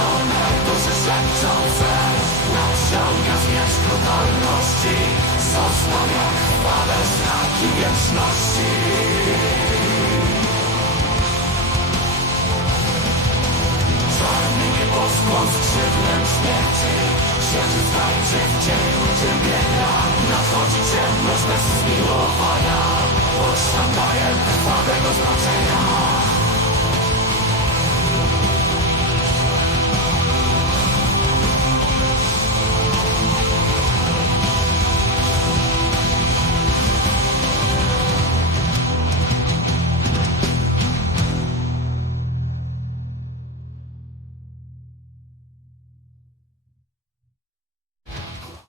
Zielonego przyszepczące Nadciąga z wierzch brutalności Został jak chwale znaki wieczności Czarny niebo skłon skrzydłem śmierci Księżyc tańczy w cieniu ciemnie